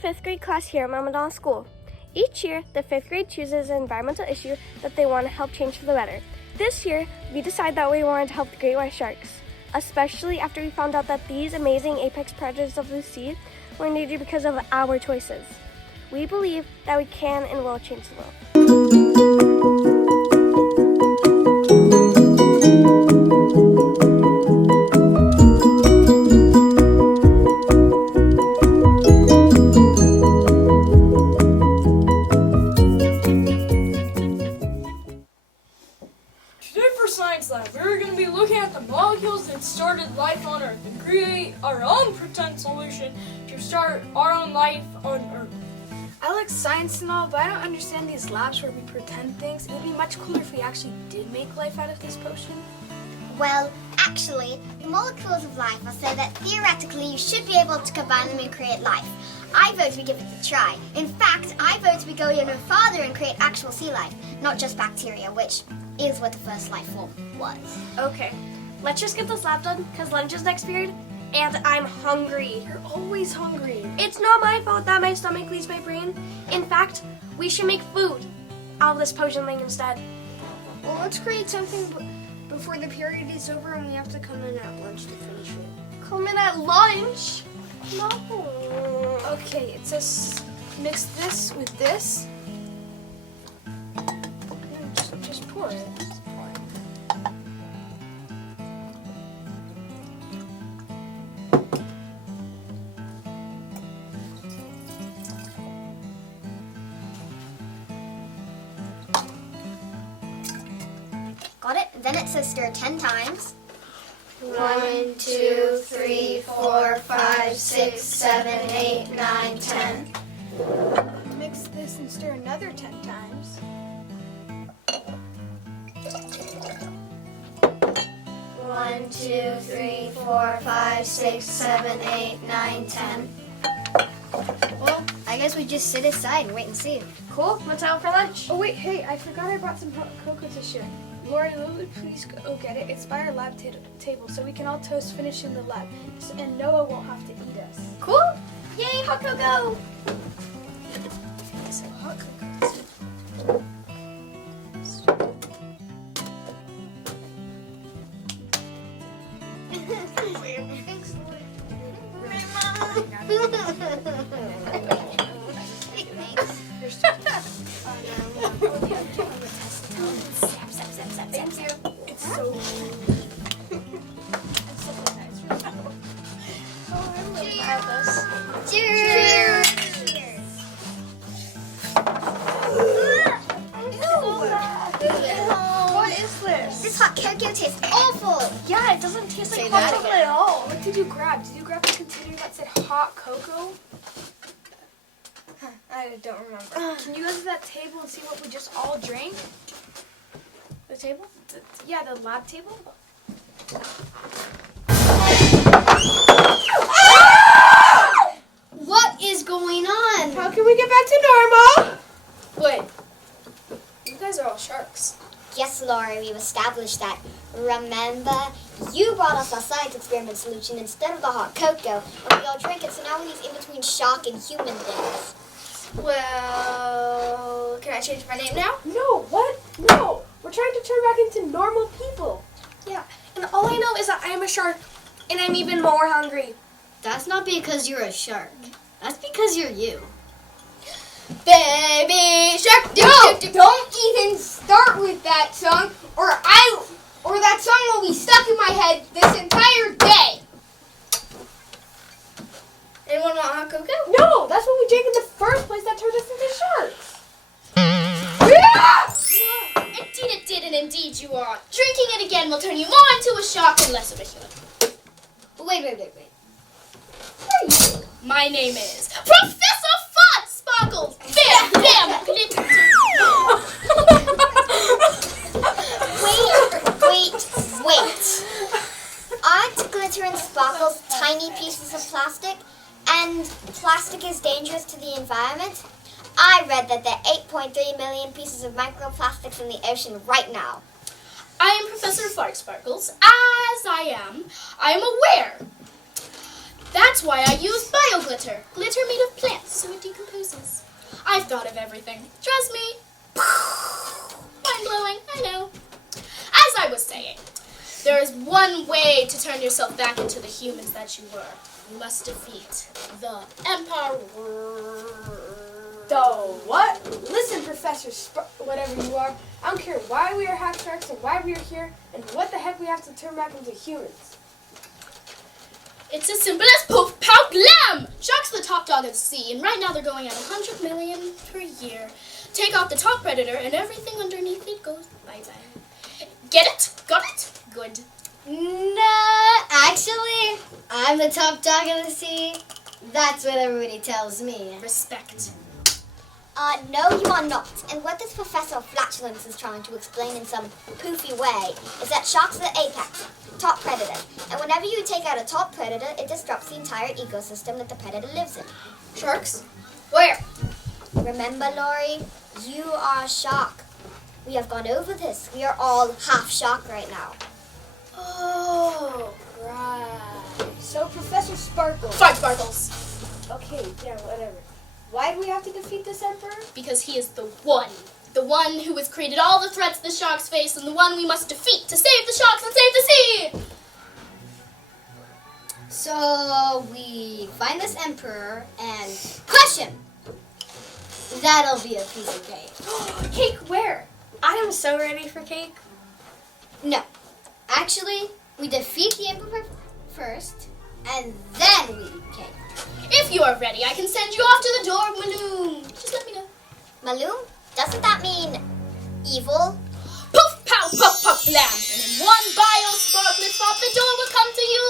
fifth grade class here at Mount Madonna School. Each year, the fifth grade chooses an environmental issue that they want to help change for the better. This year, we decided that we wanted to help the great white sharks, especially after we found out that these amazing apex predators of the sea were endangered because of our choices. We believe that we can and will change the world. Today for Science Lab, we're going to be looking at the molecules that started life on Earth and create our own pretend solution to start our own life on Earth. I like science and all, but I don't understand these labs where we pretend things. It would be much cooler if we actually did make life out of this potion. Well, actually, the molecules of life are so that theoretically you should be able to combine them and create life. I vote we give it a try. In fact, I vote we go even farther and create actual sea life, not just bacteria, which is what the first life form was. Okay, let's just get this lab done because lunch is next period and I'm hungry. You're always hungry. It's not my fault that my stomach leaves my brain. In fact, we should make food out of this potion thing instead. Well, let's create something before the period is over and we have to come in at lunch to finish it. Come in at lunch? No. Okay, it says mix this with this. Just pour it. Got it? Then it says stir 10 times. 1, 2, 3, 4, 5, 6, 7, 8, 9, 10. Mix this and stir another 10 times. 1, 2, 3, 4, 5, 6, 7, 8, 9, 10. Well, I guess we just sit aside and wait and see. Cool, what's out for lunch? Oh wait, hey, I forgot I brought some cocoa to share. Lori, Lily, please go get it. It's by our lab table, so we can all toast finishing the lab. And Noah won't have to eat us. Cool. Yay, hot cocoa. So hot cocoa. Thank you. It's so Cheers! What is this? This hot cocoa tastes awful. Yeah, it doesn't taste like Say hot that chocolate again. at all. What did you grab? Did you grab a container that said hot cocoa? I don't remember. Can you go to that table and see what we just all drank? The table? Yeah, the lab table. What is going on? How can we get back to normal? Wait, you guys are all sharks. Yes, Laura, we've established that. Remember, you brought us our science experiment solution instead of the hot cocoa, and we all drank it, so now we're these in-between shark and human things. Well, can I change my name now? No, what? No. We're trying to turn back into normal people. Yeah, and all I know is that I am a shark, and I'm even more hungry. That's not because you're a shark. That's because you're you. Baby shark. Don't even start with that song, or that song will be stuck in my head this entire day. Anyone want hot cocoa? No, that's what we drank in the first place that turned us into sharks. Indeed it did, and indeed you are. Drinking it again will turn you more into a shark and less of a human. Wait. Who are you? My name is Professor Fud Sparkles. Bam, bam, glitter. Wait. Aren't glitter and sparkles tiny pieces of plastic? And plastic is dangerous to the environment? I read that there are 8.3 million pieces of microplastics in the ocean right now. I am Professor Fud Sparkles. As I am aware that That's why I use bioglitter. Glitter made of plants, so it decomposes. I've thought of everything. Trust me. Mind-blowing, I know. As I was saying, there is one way to turn yourself back into the humans that you were. You must defeat the Emperor. The what? Listen, Professor whatever you are, I don't care why we are half sharks and why we are here and what the heck we have to turn back into humans. It's as simple as poof, pow, glam! Sharks are the top dog of the sea, and right now they're going at 100 million per year. Take off the top predator, and everything underneath it goes bye-bye. Get it? Got it? Good. No, actually, I'm the top dog of the sea. That's what everybody tells me. Respect. No, you are not. And what this Professor Flatulence is trying to explain in some poofy way is that sharks are the apex, top predator. And whenever you take out a top predator, it disrupts the entire ecosystem that the predator lives in. Sharks? Where? Remember, Lori, you are a shark. We have gone over this. We are all half shark right now. Oh, right. So Professor Sparkle. Fight, Sparkles! Okay, yeah, whatever. Why do we have to defeat this emperor? Because he is the one who has created all the threats the sharks face, and the one we must defeat to save the sharks and save the sea! So we find this emperor and crush him. That'll be a piece of cake. Cake where? I am so ready for cake. No. Actually, we defeat the emperor first, and then we eat cake. If you are ready, I can send you off to the door, Maloon. Just let me know. Maloon? Doesn't that mean evil? Poof, pow, puff, puff, glam. And in one bio-sparklet pop, the door will come to you.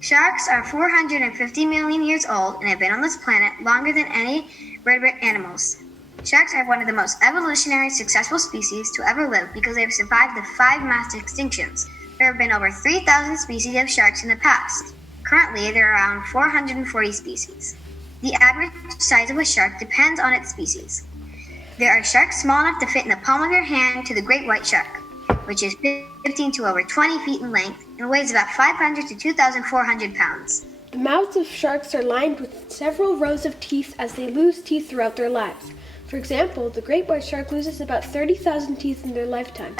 Sharks are 450 million years old and have been on this planet longer than any vertebrate animals. Sharks are one of the most evolutionarily successful species to ever live because they have survived the 5 mass extinctions. There have been over 3,000 species of sharks in the past. Currently, there are around 440 species. The average size of a shark depends on its species. There are sharks small enough to fit in the palm of your hand to the great white shark, which is 15 to over 20 feet in length and weighs about 500 to 2,400 pounds. The mouths of sharks are lined with several rows of teeth as they lose teeth throughout their lives. For example, the great white shark loses about 30,000 teeth in their lifetime.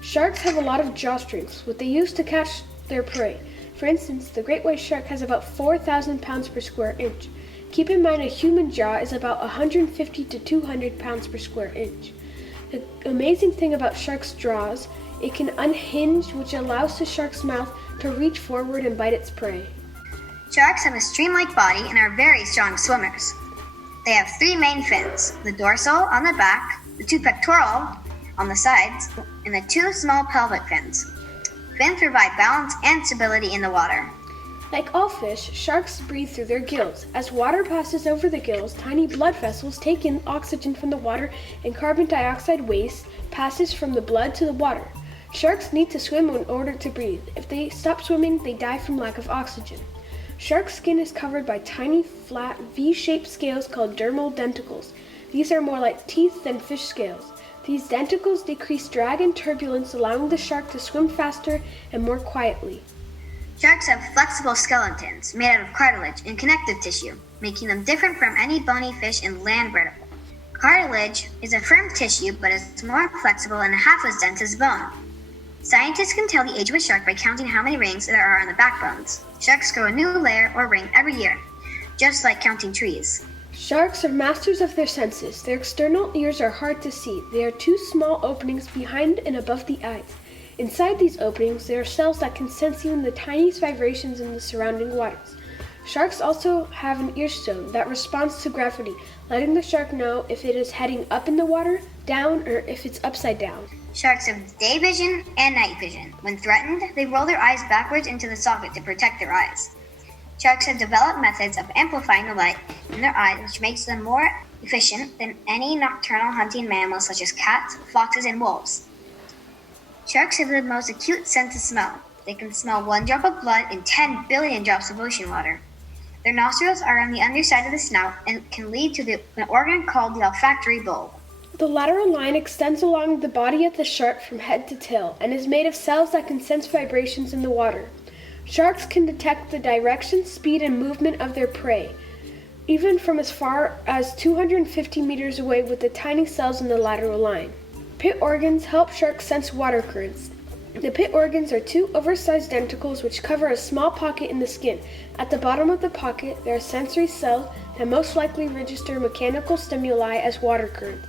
Sharks have a lot of jaw strengths, what they use to catch their prey. For instance, the great white shark has about 4,000 pounds per square inch. Keep in mind a human jaw is about 150 to 200 pounds per square inch. The amazing thing about sharks' jaws, it can unhinge, which allows the shark's mouth to reach forward and bite its prey. Sharks have a stream-like body and are very strong swimmers. They have 3 main fins, the dorsal on the back, the 2 pectoral on the sides, and the 2 small pelvic fins. Fins provide balance and stability in the water. Like all fish, sharks breathe through their gills. As water passes over the gills, tiny blood vessels take in oxygen from the water and carbon dioxide waste passes from the blood to the water. Sharks need to swim in order to breathe. If they stop swimming, they die from lack of oxygen. Shark skin is covered by tiny, flat, V-shaped scales called dermal denticles. These are more like teeth than fish scales. These denticles decrease drag and turbulence, allowing the shark to swim faster and more quietly. Sharks have flexible skeletons made out of cartilage and connective tissue, making them different from any bony fish and land vertebrate. Cartilage is a firm tissue, but is more flexible and half as dense as bone. Scientists can tell the age of a shark by counting how many rings there are on the backbones. Sharks grow a new layer or ring every year, just like counting trees. Sharks are masters of their senses. Their external ears are hard to see. They are 2 small openings behind and above the eyes. Inside these openings, there are cells that can sense even the tiniest vibrations in the surrounding waters. Sharks also have an ear stone that responds to gravity, letting the shark know if it is heading up in the water, down, or if it's upside down. Sharks have day vision and night vision. When threatened, they roll their eyes backwards into the socket to protect their eyes. Sharks have developed methods of amplifying the light in their eyes, which makes them more efficient than any nocturnal hunting mammals such as cats, foxes, and wolves. Sharks have the most acute sense of smell. They can smell 1 drop of blood in 10 billion drops of ocean water. Their nostrils are on the underside of the snout and can lead to an organ called the olfactory bulb. The lateral line extends along the body of the shark from head to tail and is made of cells that can sense vibrations in the water. Sharks can detect the direction, speed, and movement of their prey, even from as far as 250 meters away with the tiny cells in the lateral line. Pit organs help sharks sense water currents. The pit organs are two oversized denticles which cover a small pocket in the skin. At the bottom of the pocket, there are sensory cells that most likely register mechanical stimuli as water currents.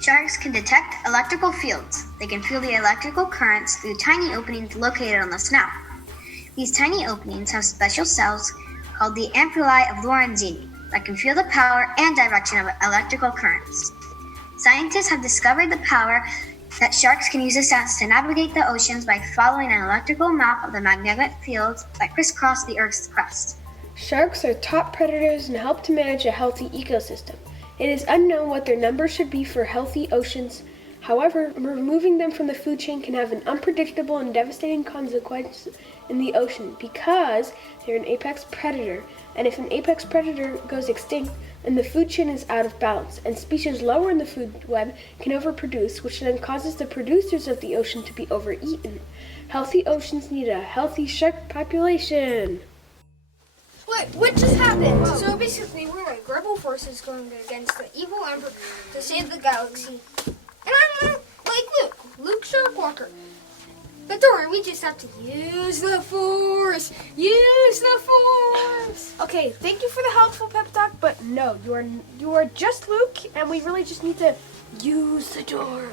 Sharks can detect electrical fields. They can feel the electrical currents through tiny openings located on the snout. These tiny openings have special cells called the ampullae of Lorenzini that can feel the power and direction of electrical currents. Scientists have discovered the power that sharks can use this sense to navigate the oceans by following an electrical map of the magnetic fields that crisscross the Earth's crust. Sharks are top predators and help to manage a healthy ecosystem. It is unknown what their numbers should be for healthy oceans. However, removing them from the food chain can have an unpredictable and devastating consequence in the ocean because they're an apex predator. And if an apex predator goes extinct, then the food chain is out of balance, and species lower in the food web can overproduce, which then causes the producers of the ocean to be overeaten. Healthy oceans need a healthy shark population. Wait, what just happened? So basically, we're like rebel forces going against the evil Emperor to save the galaxy. And I'm like Luke Skywalker. But don't worry, we just have to use the Force. Use the Force. Okay, thank you for the helpful pep talk, but no, you are just Luke, and we really just need to use the door.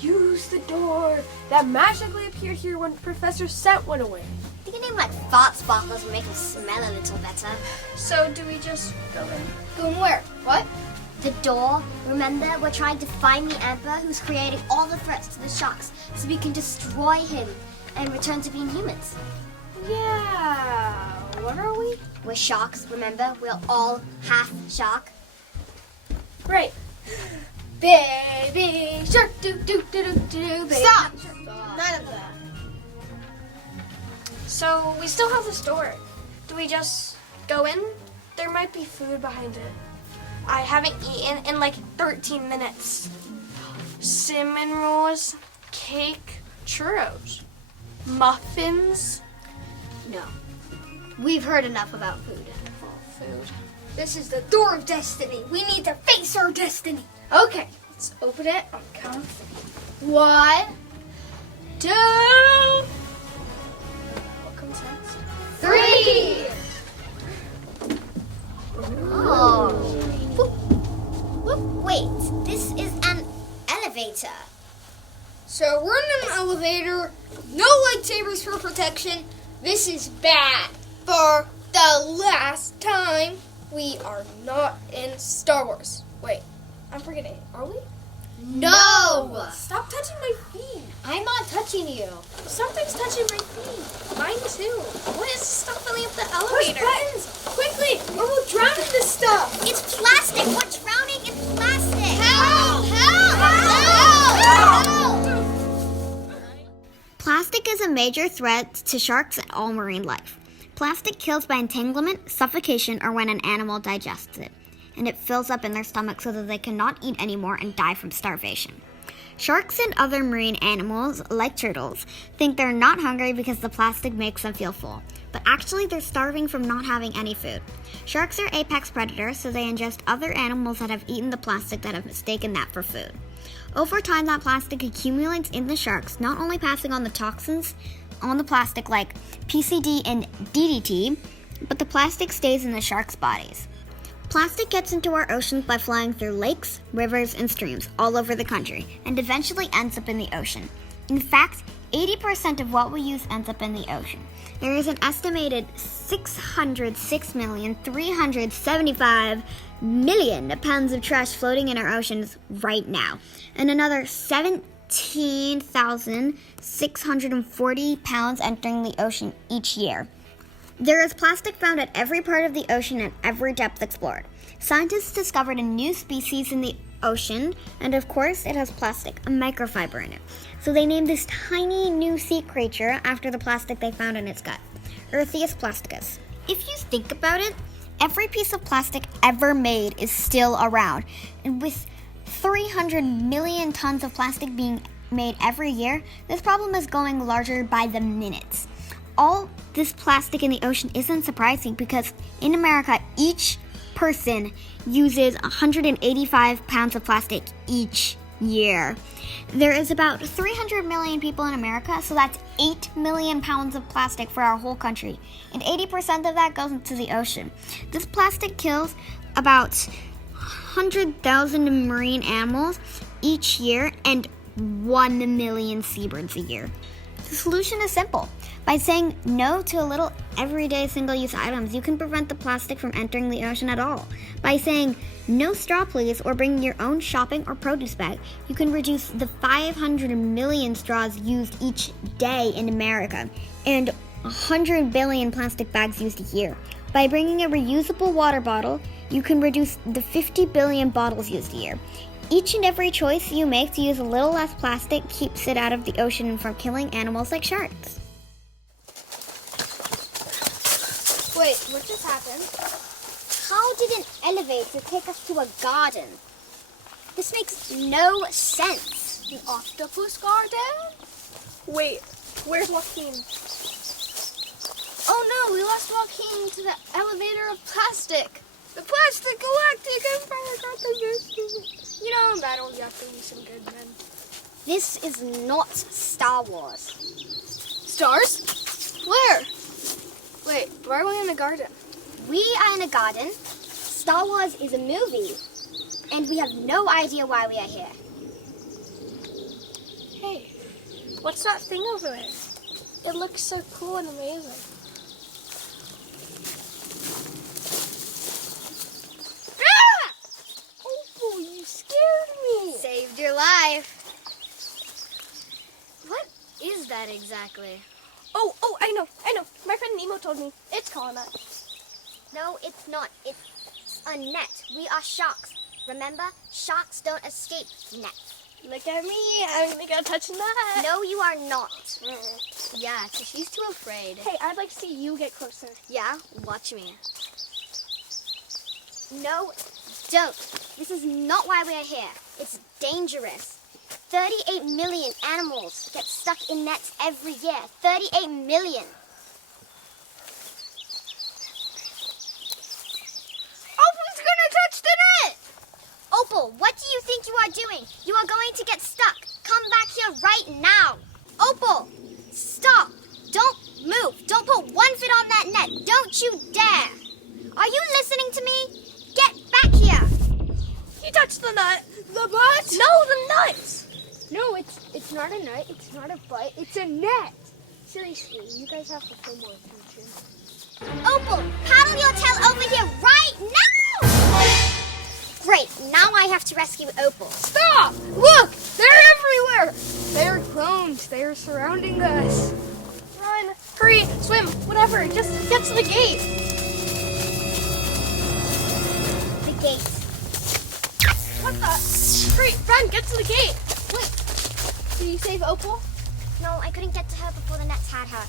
Use the door that magically appeared here when Professor Set went away. You can name like fart sparklers and make them smell a little better. So do we just go in? Going where? What? The door, remember? We're trying to find the Emperor who's creating all the threats to the sharks so we can destroy him and return to being humans. Yeah. What are we? We're sharks, remember? We're all half shark. Right. Baby shark, do do do do do. Baby Stop! shark. None of that. So we still have this door. Do we just go in? There might be food behind it. I haven't eaten in like 13 minutes. Cinnamon rolls, cake, churros, muffins. No. We've heard enough about food. Food. This is the door of destiny. We need to face our destiny. Okay, let's open it on count of 3. 1, 2. What comes next? 3. Oh. Wait, this is an elevator. So we're in an elevator. No lightsabers for protection. This is bad. For the last time, we are not in Star Wars. Wait, I'm forgetting. Are we? No! Stop touching my feet. I'm not touching you. Something's touching my feet. Mine too. What is stop filling up the Push elevator? buttons quickly, or we'll drown in this stuff. It's plastic. We're drowning in plastic. Help! Plastic is a major threat to sharks and all marine life. Plastic kills by entanglement, suffocation, or when an animal digests it, and it fills up in their stomach so that they cannot eat anymore and die from starvation. Sharks and other marine animals, like turtles, think they're not hungry because the plastic makes them feel full, but actually they're starving from not having any food. Sharks are apex predators, so they ingest other animals that have eaten the plastic that have mistaken that for food. Over time, that plastic accumulates in the sharks, not only passing on the toxins on the plastic like PCD and DDT, but the plastic stays in the sharks' bodies. Plastic gets into our oceans by flying through lakes, rivers, and streams all over the country, and eventually ends up in the ocean. In fact, 80% of what we use ends up in the ocean. There is an estimated 606,375,000,000 pounds of trash floating in our oceans right now, and another 17,640 pounds entering the ocean each year. There is plastic found at every part of the ocean at every depth explored. Scientists discovered a new species in the ocean, and of course it has plastic, a microfiber in it. So they named this tiny new sea creature after the plastic they found in its gut, Eartheus plasticus. If you think about it, every piece of plastic ever made is still around, and with 300 million tons of plastic being made every year, this problem is going larger by the minute. all this plastic in the ocean isn't surprising because in America, each person uses 185 pounds of plastic each year. There is about 300 million people in America, so that's 8 million pounds of plastic for our whole country. And 80% of that goes into the ocean. This plastic kills about 100,000 marine animals each year and 1 million seabirds a year. The solution is simple. By saying no to a little everyday single-use items, you can prevent the plastic from entering the ocean at all. By saying no straw please or bringing your own shopping or produce bag, you can reduce the 500 million straws used each day in America and 100 billion plastic bags used a year. By bringing a reusable water bottle, you can reduce the 50 billion bottles used a year. Each and every choice you make to use a little less plastic keeps it out of the ocean and from killing animals like sharks. Wait, what just happened? How did an elevator take us to a garden? This makes no sense. The octopus garden? Wait, where's Joaquin? Oh no, we lost Joaquin to the elevator of plastic. The Plastic Galactic Empire got the best. You know, in battle, you have to be some good men. This is not Star Wars. Stars? Where? Wait, why are we in the garden? We are in a garden. Star Wars is a movie. And we have no idea why we are here. Hey, what's that thing over there? It looks so cool and amazing. Oh, you scared me. Saved your life. What is that exactly? Oh, I know. My friend Nemo told me. It's called that. No, it's not. It's a net. We are sharks. Remember, sharks don't escape nets. Look at me. I'm gonna go touch that. No, you are not. Yeah, so she's too afraid. Hey, I'd like to see you get closer. Yeah, watch me. No, don't. This is not why we are here. It's dangerous. 38 million animals get stuck in nets every year. 38 million. Opal's gonna touch the net! Opal, what do you think you are doing? You are going to get stuck. Come back here right now. Opal, stop. Don't move. Don't put one foot on that net. Don't you dare. Are you listening to me? Get back here. You touched the nut. The butt? No, the nuts. No, it's not a nut. It's not a butt. It's a net. Seriously, you guys have to pay more attention. Opal, paddle your tail over here right now. Great, now I have to rescue Opal. Stop! Look! They're everywhere! They're clones. They are surrounding us. Run, hurry, swim, whatever. Just get to the gate. The gate. What the? Hurry, run, get to the gate. Wait, did you save Opal? No, I couldn't get to her before the nets had her.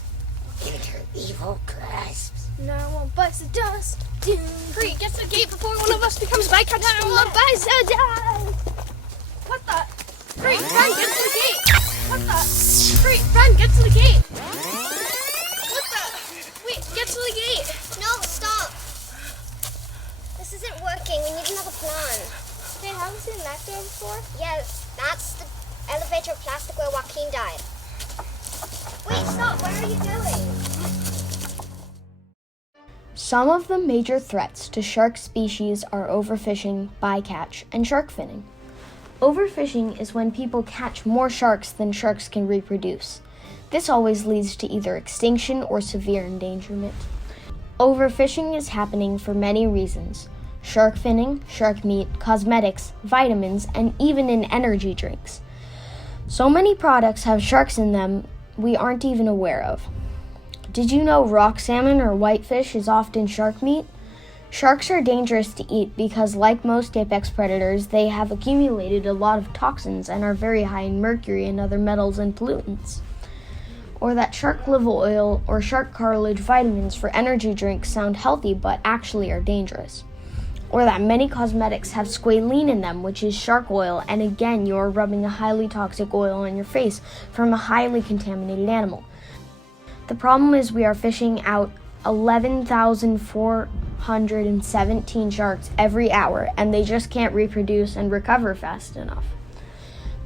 No, I won't bust the dust. Hurry, get to the gate before one of us becomes bycatch from the biceps. What the? Hurry, run, get to the gate. What the? Hurry, run, get to the gate. What the? Wait, get to the gate. No, stop. This isn't working. We need another plan. Hey, haven't you seen that guy before? Yeah, that's the elevator of plastic where Joaquin died. Wait, stop. What are you doing? Some of the major threats to shark species are overfishing, bycatch, and shark finning. Overfishing is when people catch more sharks than sharks can reproduce. This always leads to either extinction or severe endangerment. Overfishing is happening for many reasons: shark finning, shark meat, cosmetics, vitamins, and even in energy drinks. So many products have sharks in them we aren't even aware of. Did you know rock salmon or whitefish is often shark meat? Sharks are dangerous to eat because, like most apex predators, they have accumulated a lot of toxins and are very high in mercury and other metals and pollutants. Or that shark liver oil or shark cartilage vitamins for energy drinks sound healthy but actually are dangerous. Or that many cosmetics have squalene in them, which is shark oil, and again, you are rubbing a highly toxic oil on your face from a highly contaminated animal. The problem is we are fishing out 11,417 sharks every hour, and they just can't reproduce and recover fast enough.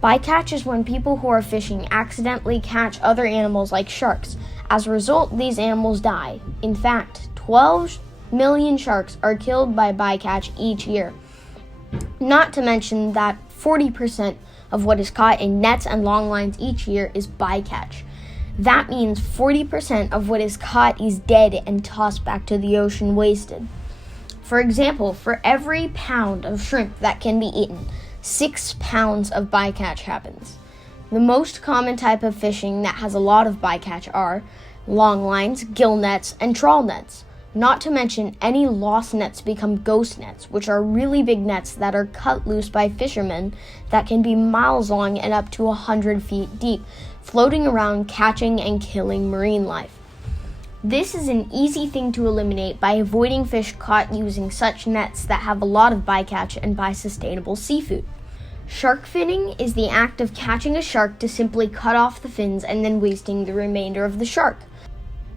Bycatch is when people who are fishing accidentally catch other animals like sharks. As a result, these animals die. In fact, 12 million sharks are killed by bycatch each year. Not to mention that 40% of what is caught in nets and long lines each year is bycatch. That means 40% of what is caught is dead and tossed back to the ocean wasted. For example, for every pound of shrimp that can be eaten, 6 pounds of bycatch happens. The most common type of fishing that has a lot of bycatch are long lines, gill nets, and trawl nets. Not to mention, any lost nets become ghost nets, which are really big nets that are cut loose by fishermen that can be miles long and up to 100 feet deep, floating around catching and killing marine life. This is an easy thing to eliminate by avoiding fish caught using such nets that have a lot of bycatch and by sustainable seafood. Shark finning is the act of catching a shark to simply cut off the fins and then wasting the remainder of the shark.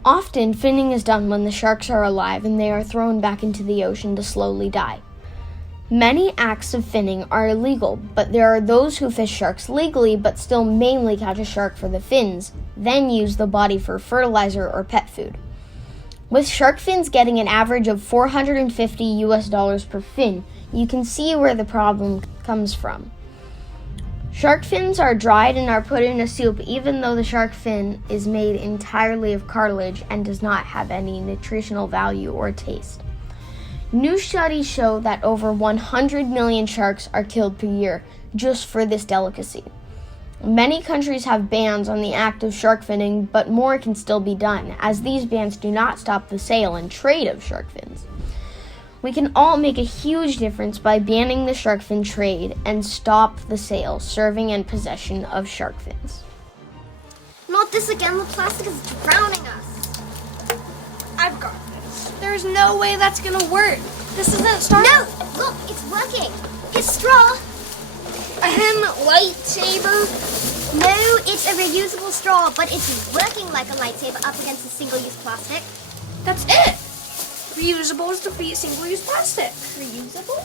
Often, finning is done when the sharks are alive and they are thrown back into the ocean to slowly die. Many acts of finning are illegal, but there are those who fish sharks legally but still mainly catch a shark for the fins, then use the body for fertilizer or pet food. With shark fins getting an average of $450 per fin, you can see where the problem comes from. Shark fins are dried and are put in a soup even though the shark fin is made entirely of cartilage and does not have any nutritional value or taste. New studies show that over 100 million sharks are killed per year just for this delicacy. Many countries have bans on the act of shark finning, but more can still be done, as these bans do not stop the sale and trade of shark fins. We can all make a huge difference by banning the shark fin trade and stop the sale, serving, and possession of shark fins. Not this again, the plastic is drowning us. I've got this. There's no way that's gonna work. This isn't Star No! Look, it's working. It's straw. Lightsaber. No, it's a reusable straw, but it's working like a lightsaber up against the single-use plastic. That's it. Reusables defeat single-use plastic. Reusable?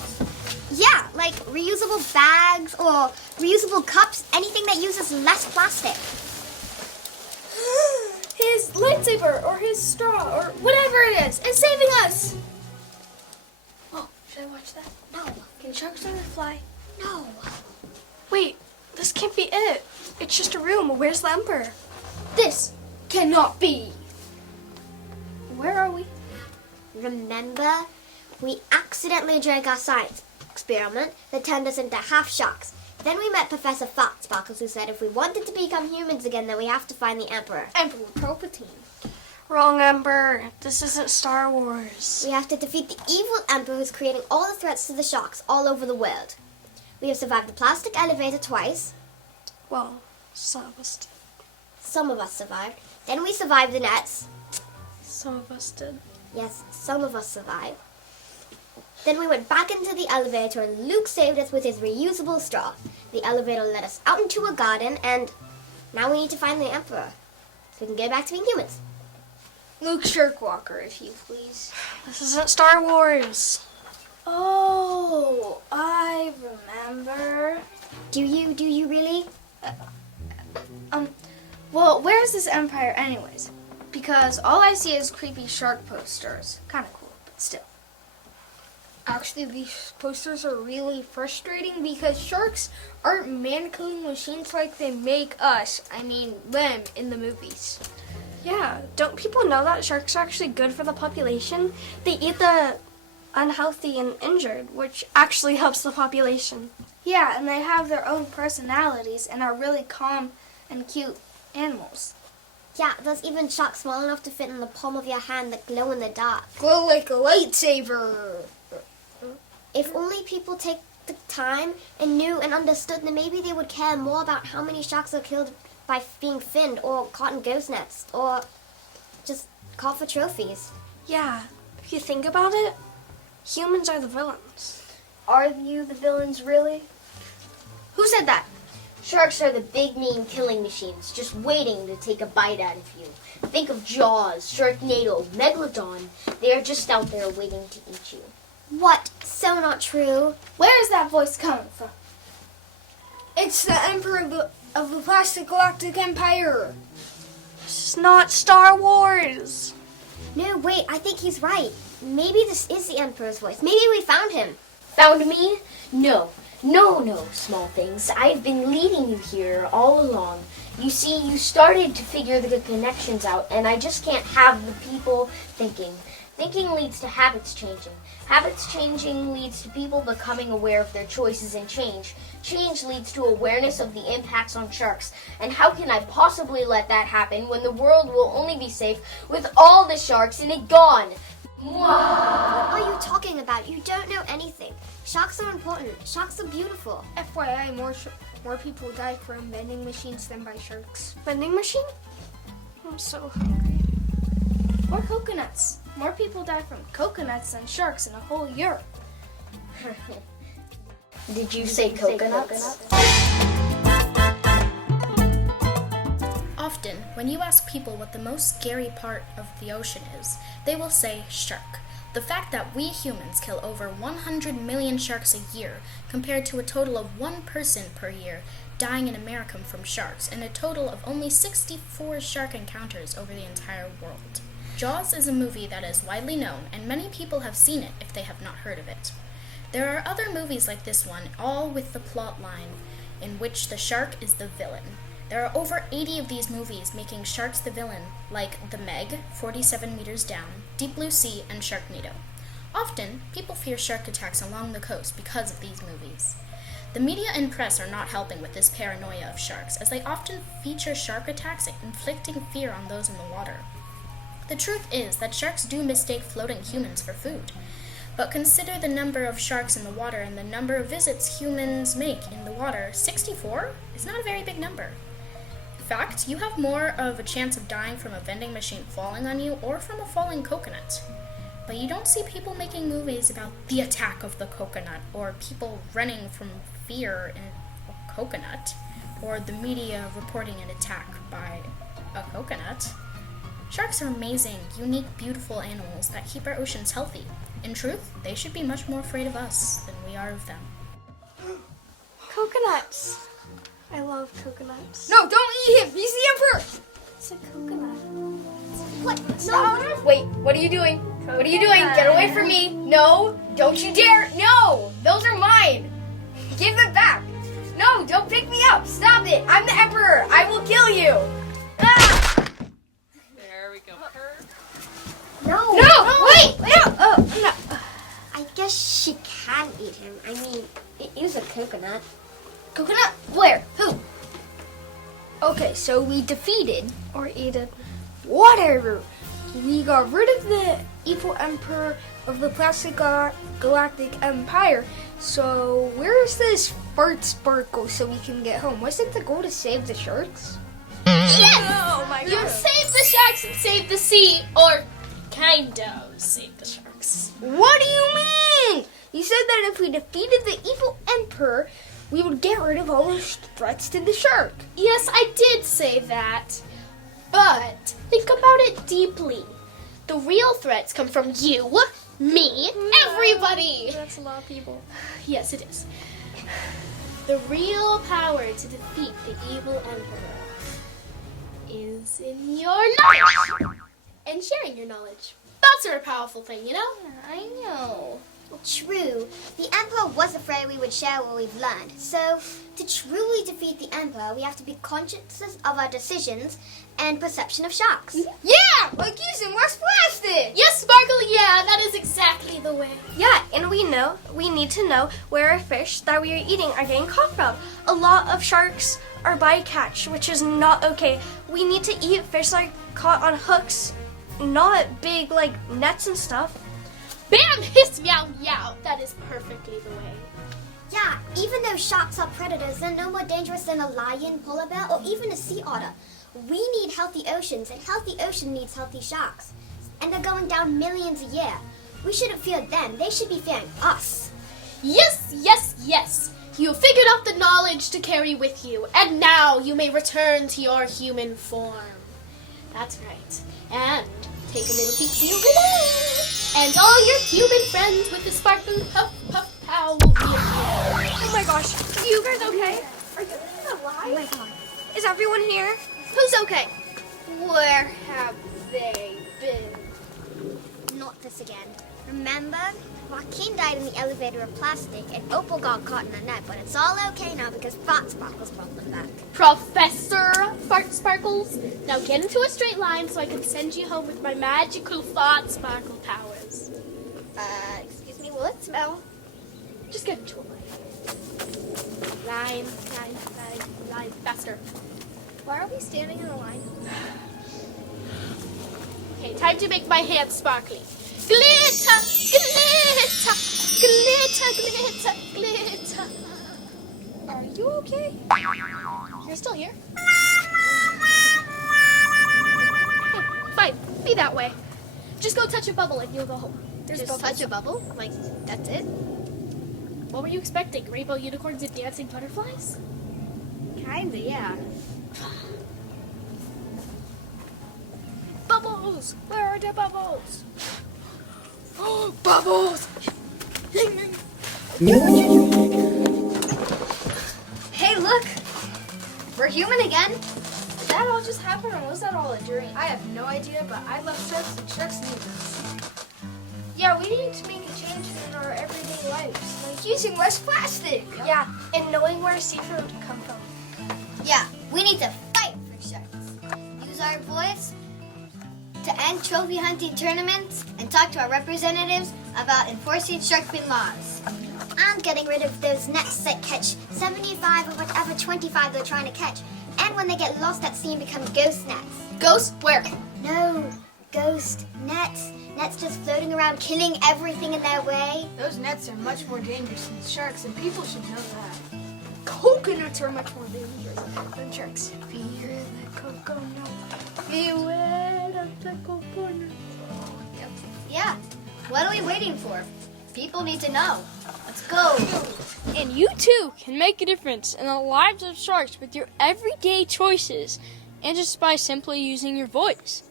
Yeah, like reusable bags or reusable cups, anything that uses less plastic. His lightsaber or his straw or whatever it is saving us. Oh, should I watch that? No. Can sharks ever fly? No. Wait, this can't be it. It's just a room. Where's the Emperor? This cannot be. Where are we? Remember, we accidentally drank our science experiment that turned us into half sharks. Then we met Professor Fartsparkles, who said if we wanted to become humans again, then we have to find the Emperor. Emperor Palpatine. Wrong, Emperor. This isn't Star Wars. We have to defeat the evil Emperor who's creating all the threats to the sharks all over the world. We have survived the plastic elevator twice. Well, some of us did. Some of us survived. Then we survived the nets. Some of us did. Yes, some of us survived. Then we went back into the elevator and Luke saved us with his reusable straw. The elevator led us out into a garden and now we need to find the Emperor so we can go back to being humans. Luke Shirkwalker, if you please. This isn't Star Wars. Oh, I remember. Do you really? Well, where's this empire anyways? Because all I see is creepy shark posters. Kind of cool, but still. Actually, these posters are really frustrating because sharks aren't man-killing machines like they make us. I mean, them in the movies. Yeah, don't people know that sharks are actually good for the population? They eat the unhealthy and injured, which actually helps the population. Yeah, and they have their own personalities and are really calm and cute animals. Yeah, there's even sharks small enough to fit in the palm of your hand that glow in the dark. Glow like a lightsaber. If only people take the time and knew and understood, then maybe they would care more about how many sharks are killed by being finned or caught in ghost nets or just caught for trophies. Yeah, if you think about it, humans are the villains. Are you the villains really? Who said that? Sharks are the big mean killing machines, just waiting to take a bite out of you. Think of Jaws, Sharknado, Megalodon. They are just out there waiting to eat you. What? So not true. Where is that voice coming from? It's the Emperor of the Plastic Galactic Empire. It's not Star Wars. No, wait, I think he's right. Maybe this is the Emperor's voice. Maybe we found him. Found me? No, small things. I've been leading you here all along. You see, you started to figure the connections out, and I just can't have the people thinking. Thinking leads to habits changing. Habits changing leads to people becoming aware of their choices and change. Change leads to awareness of the impacts on sharks. And how can I possibly let that happen when the world will only be safe with all the sharks in it gone? What are you talking about? You don't know anything. Sharks are important. Sharks are beautiful. FYI, more people die from vending machines than by sharks. Vending machine? I'm so hungry. Or coconuts. More people die from coconuts than sharks in a whole year. Did you say coconuts? Often, when you ask people what the most scary part of the ocean is, they will say shark. The fact that we humans kill over 100 million sharks a year, compared to a total of 1 person per year dying in America from sharks, and a total of only 64 shark encounters over the entire world. Jaws is a movie that is widely known, and many people have seen it if they have not heard of it. There are other movies like this one, all with the plot line in which the shark is the villain. There are over 80 of these movies making sharks the villain, like The Meg, 47 Meters Down, Deep Blue Sea, and Sharknado. Often, people fear shark attacks along the coast because of these movies. The media and press are not helping with this paranoia of sharks, as they often feature shark attacks inflicting fear on those in the water. The truth is that sharks do mistake floating humans for food. But consider the number of sharks in the water and the number of visits humans make in the water. 64 is not a very big number. In fact, you have more of a chance of dying from a vending machine falling on you or from a falling coconut. But you don't see people making movies about the attack of the coconut, or people running from fear in a coconut, or the media reporting an attack by a coconut. Sharks are amazing, unique, beautiful animals that keep our oceans healthy. In truth, they should be much more afraid of us than we are of them. Coconuts. I love coconuts. No, don't eat him. He's the Emperor. It's a coconut. What? No. Wait, what are you doing? What are you doing? Get away from me. No, don't you dare. No, those are mine. Give them back. No, don't pick me up. Stop it. I'm the Emperor. I will kill you. Ah! There we go. No. No, wait. No. Oh, no. I guess she can eat him. I mean, it is a coconut. Coconut? Where? Who? Okay, so we defeated. Or eat it. Whatever. We got rid of the evil Emperor of the Plastic Galactic Empire. So where's this fart sparkle so we can get home? Wasn't the goal to save the sharks? Yes! Oh my You save the sharks and save the sea, or kind of save the sharks. What do you mean? You said that if we defeated the evil Emperor, we would get rid of all the threats to the shark. Yes, I did say that. But think about it deeply. The real threats come from you, me, everybody. That's a lot of people. Yes, it is. The real power to defeat the evil emperor is in your knowledge and sharing your knowledge. That's a powerful thing, you know? I know. True. The Emperor was afraid we would share what we've learned. So, to truly defeat the Emperor, we have to be conscious of our decisions and perception of sharks. Yeah, like using less plastic. Yes, Sparkle, yeah, that is exactly the way. Yeah, and we need to know where our fish that we are eating are getting caught from. A lot of sharks are bycatch, which is not okay. We need to eat fish that are caught on hooks, not big like nets and stuff. Bam, hiss, meow, meow. That is perfectly the way. Yeah, even though sharks are predators, they're no more dangerous than a lion, polar bear, or even a sea otter. We need healthy oceans, and healthy ocean needs healthy sharks. And they're going down millions a year. We shouldn't fear them. They should be fearing us. Yes, yes, yes. You have figured out the knowledge to carry with you, and now you may return to your human form. That's right. And take a little peek over there. And all your human friends with the sparkling puff puff pow will be here. Oh my gosh, are you guys okay? Are you alive? Oh my god. Is everyone here? Who's okay? Where have they been? Not this again. Remember? Joaquin died in the elevator of plastic and Opal got caught in a net, but it's all okay now because Fart Sparkles brought them back. Professor Fart Sparkles, now get into a straight line so I can send you home with my magical Fart Sparkle powers. Excuse me, will it smell? Just get into a line. Line, faster. Why are we standing in a line? Okay, time to make my hands sparkly. Glitter, glitter, glitter, glitter, glitter. Are you okay? You're still here? Hey, fine, be that way. Just go touch a bubble and you'll go home. Just touch a bubble? Like, that's it? What were you expecting? Rainbow unicorns and dancing butterflies? Kinda, yeah. Bubbles! Where are the bubbles? Oh, bubbles! Hey, look! We're human again! Did that all just happen, or was that all a dream? I have no idea, but I love sharks and sharks need us. Yeah, we need to make a change in our everyday lives, like using less plastic. Yeah, and knowing where seafood come from. Yeah, we need to fight for sharks. Use our voice to end trophy hunting tournaments and talk to our representatives about enforcing shark fin laws. And getting rid of those nets that catch 75 or whatever 25 they're trying to catch. And when they get lost at sea and become ghost nets. Ghost? Where? No, ghost nets. Nets just floating around killing everything in their way. Those nets are much more dangerous than sharks, and people should know that. Coconuts are much more dangerous than sharks. Fear the coconut. Beware of the coconut. Yeah, what are we waiting for? People need to know. Let's go. And you too can make a difference in the lives of sharks with your everyday choices and just by simply using your voice.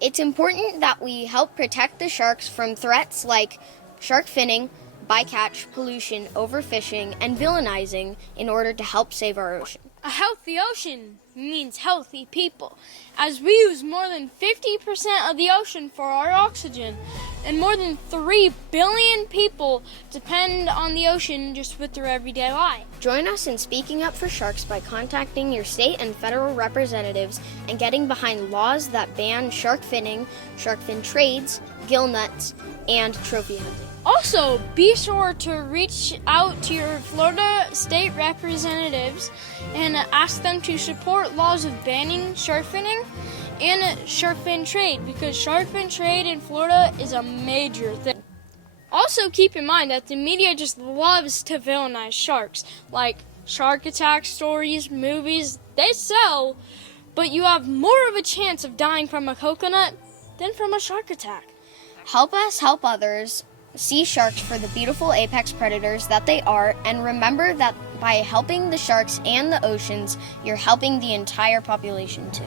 It's important that we help protect the sharks from threats like shark finning, bycatch, pollution, overfishing, and villainizing in order to help save our ocean. A healthy ocean means healthy people, as we use more than 50% of the ocean for our oxygen, and more than 3 billion people depend on the ocean just with their everyday life. Join us in speaking up for sharks by contacting your state and federal representatives and getting behind laws that ban shark finning, shark fin trades, gill nets, and trophy hunting. Also, be sure to reach out to your Florida state representatives and ask them to support laws of banning shark finning and shark fin trade, because shark fin trade in Florida is a major thing. Also, keep in mind that the media just loves to villainize sharks, like shark attack stories, movies, they sell, but you have more of a chance of dying from a coconut than from a shark attack. Help us help others see sharks for the beautiful apex predators that they are, and remember that by helping the sharks and the oceans, you're helping the entire population too.